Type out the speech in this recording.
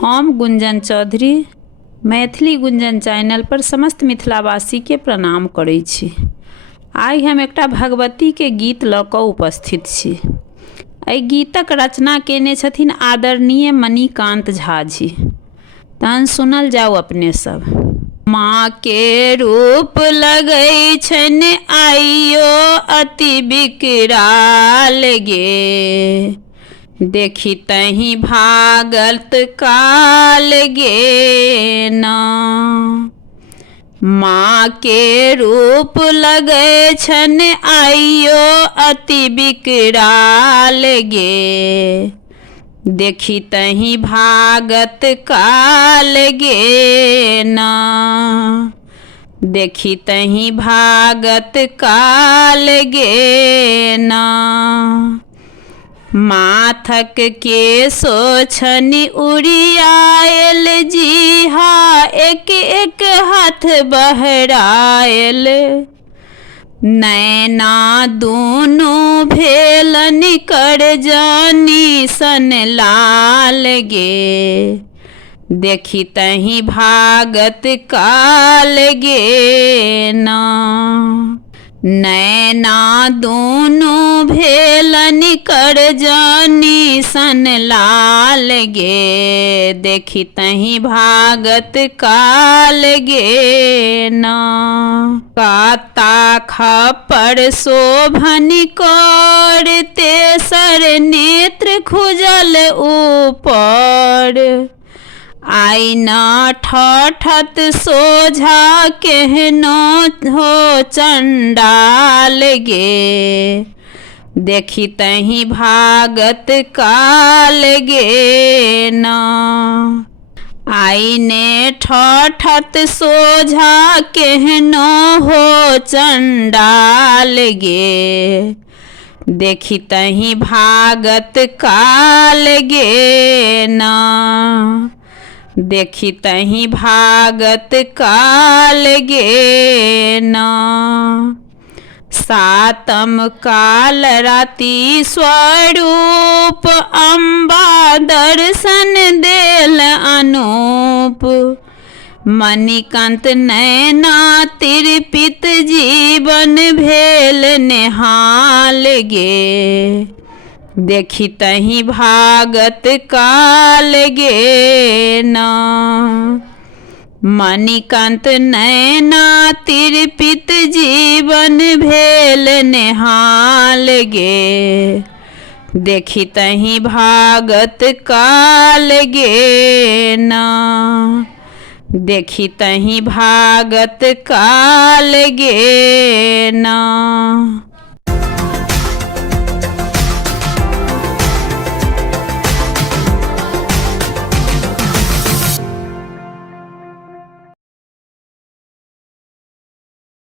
हम गुंजन चौधरी मैथिली गुंजन चैनल पर समस्त मिथिलावासी के प्रणाम करै छी। आइ हम एकटा भगवती के गीत लऽ कऽ उपस्थित छी। एहि गीतक रचना केने छथिन आदरणीय मणिकांत झा जी। तहन सुनल जाओ अपने सब। माँ के रूप लगै छनि आइयो अति विकराल गे, देखी तही भागत काल गे ना। माँ के रूप लगै छनि आइयो अति विकराल गे, देखी तही भागत काल गे ना। देखी तही भागत काल गे ना। माथक के सोछनी उड़ियाएल जी हा, एक एक हाथ बहराएल। नैना दूनों भेलन कर जानी सन लाल गे, देखी तही भागत काल गे ना। नैना दूनों भेलन कर जानी सन लाल गे, देखी तही भागत काल गे ना। काता खप्पर शोभनि कर तेसर नेत्र खुजल ऊपर। आईना ठठत सोझा केहनो हो चंडाल गे, देखी तही भागत काल गे ना। आईने ठठत सोझा केहनो हो चंडाल गे, देखी तही भागत काल गे ना। देखी तही भागत काल गे ना। सातम काल राति स्वरूप अम्बा दर्शन देल अनूप। मणिकांत नैना तिरपित जीवन भेल नेहाल गे, देखी तही भागत काल गे ना। मणिकांत नैना तिरपित जीवन भेल नेहाल गे, देखी तही भागत काल गे ना। देखी तही भागत काल गे ना।